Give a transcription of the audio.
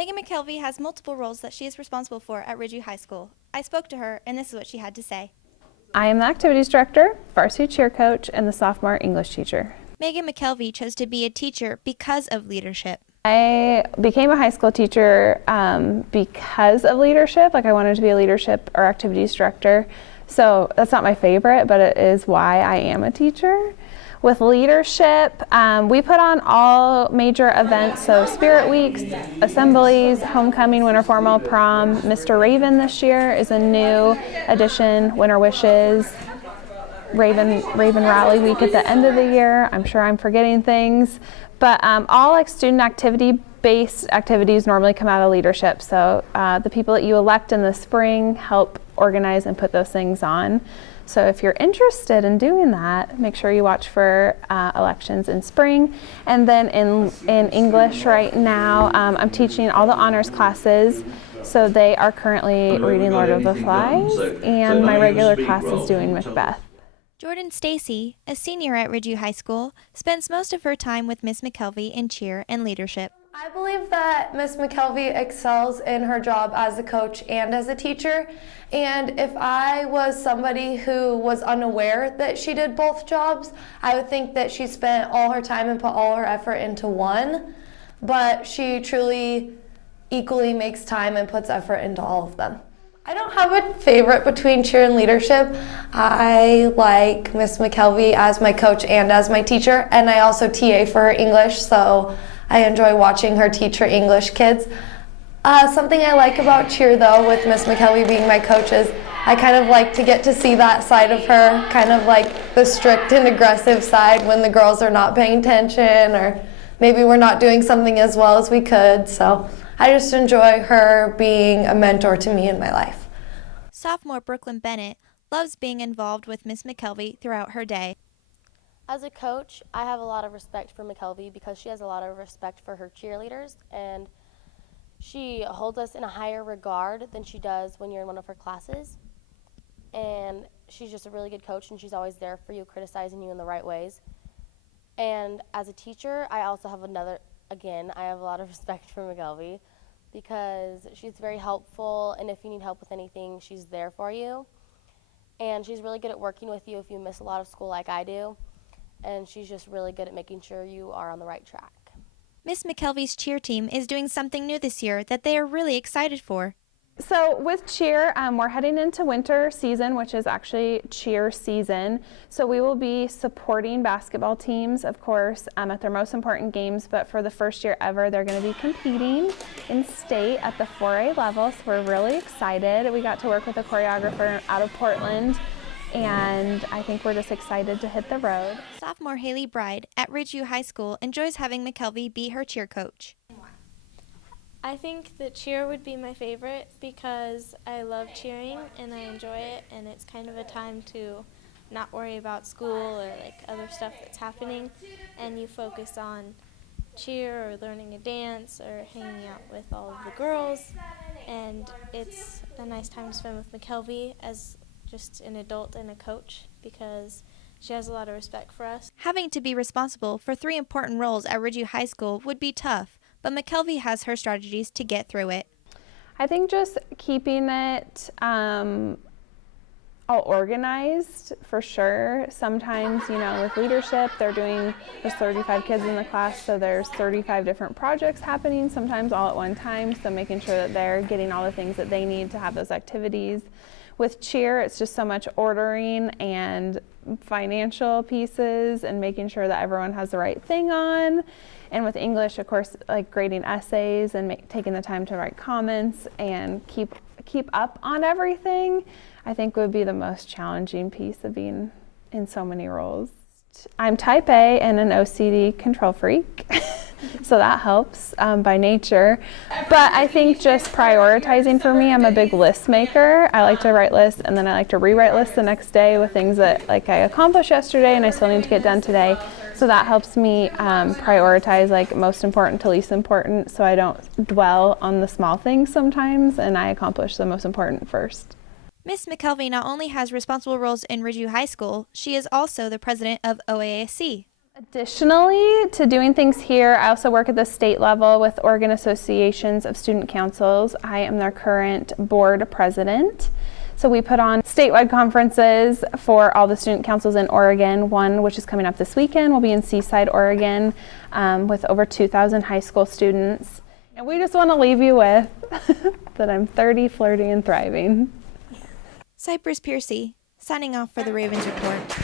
Megan MacKelvie has multiple roles that she is responsible for at Ridgeview High School. I spoke to her, and this is what she had to say. I am the activities director, varsity cheer coach, and the sophomore English teacher. Megan MacKelvie chose to be a teacher because of leadership. I became a high school teacher because of leadership. I wanted to be a leadership or activities director. So that's not my favorite, but it is why I am a teacher. With leadership, we put on all major events, so Spirit Weeks, assemblies, homecoming, winter formal, prom. Mr. Raven this year is a new addition, Winter Wishes, Raven Rally Week at the end of the year. I'm sure I'm forgetting things, but all student activity-based activities normally come out of leadership. So the people that you elect in the spring help organize and put those things on. So if you're interested in doing that, make sure you watch for elections in spring. And then in English right now, I'm teaching all the honors classes. So they are currently reading Lord of the Flies, and my regular class is doing Macbeth. Jordan Stacy, a senior at Ridgeview High School, spends most of her time with Miss MacKelvie in cheer and leadership. I believe that Miss MacKelvie excels in her job as a coach and as a teacher, and if I was somebody who was unaware that she did both jobs, I would think that she spent all her time and put all her effort into one, but she truly equally makes time and puts effort into all of them. I don't have a favorite between cheer and leadership. I like Miss MacKelvie as my coach and as my teacher, and I also TA for her English, so I enjoy watching her teach her English kids. Something I like about cheer, though, with Miss MacKelvie being my coach is I kind of like to get to see that side of her, kind of like the strict and aggressive side when the girls are not paying attention or maybe we're not doing something as well as we could. So I just enjoy her being a mentor to me in my life. Sophomore Brooklyn Bennett loves being involved with Miss MacKelvie throughout her day. As a coach, I have a lot of respect for MacKelvie because she has a lot of respect for her cheerleaders, and she holds us in a higher regard than she does when you're in one of her classes. And she's just a really good coach, and she's always there for you, criticizing you in the right ways. And as a teacher, I also have I have a lot of respect for MacKelvie because she's very helpful, and if you need help with anything, she's there for you. And she's really good at working with you if you miss a lot of school like I do. And she's just really good at making sure you are on the right track. Miss MacKelvie's cheer team is doing something new this year that they are really excited for. So with cheer, we're heading into winter season, which is actually cheer season. So we will be supporting basketball teams, of course, at their most important games, but for the first year ever, they're going to be competing in state at the 4A level, so we're really excited. We got to work with a choreographer out of Portland, and I think we're just excited to hit the road. Sophomore Haley Bride at Ridgeview High School enjoys having MacKelvie be her cheer coach. I think that cheer would be my favorite because I love cheering and I enjoy it, and it's kind of a time to not worry about school or other stuff that's happening, and you focus on cheer or learning a dance or hanging out with all of the girls, and it's a nice time to spend with MacKelvie as just an adult and a coach because she has a lot of respect for us. Having to be responsible for 3 important roles at Ridgeview High School would be tough, but MacKelvie has her strategies to get through it. I think just keeping it all organized for sure. Sometimes, with leadership, there's 35 kids in the class, so there's 35 different projects happening, sometimes all at one time, so making sure that they're getting all the things that they need to have those activities. With cheer, it's just so much ordering and financial pieces and making sure that everyone has the right thing on. And with English, of course, grading essays and taking the time to write comments and keep up on everything, I think would be the most challenging piece of being in so many roles. I'm type A and an OCD control freak, so that helps by nature. But I think just prioritizing for me, I'm a big list maker. I like to write lists, and then I like to rewrite lists the next day with things that I accomplished yesterday and I still need to get done today. So that helps me prioritize most important to least important, so I don't dwell on the small things sometimes, and I accomplish the most important first. Miss MacKelvie not only has responsible roles in Ridgeview High School, she is also the president of OASC. Additionally to doing things here, I also work at the state level with Oregon Associations of Student Councils. I am their current board president. So we put on statewide conferences for all the student councils in Oregon. One, which is coming up this weekend, will be in Seaside, Oregon, with over 2,000 high school students. And we just want to leave you with that I'm 30, flirty, and thriving. Cypress Piercy, signing off for the Ravens Report.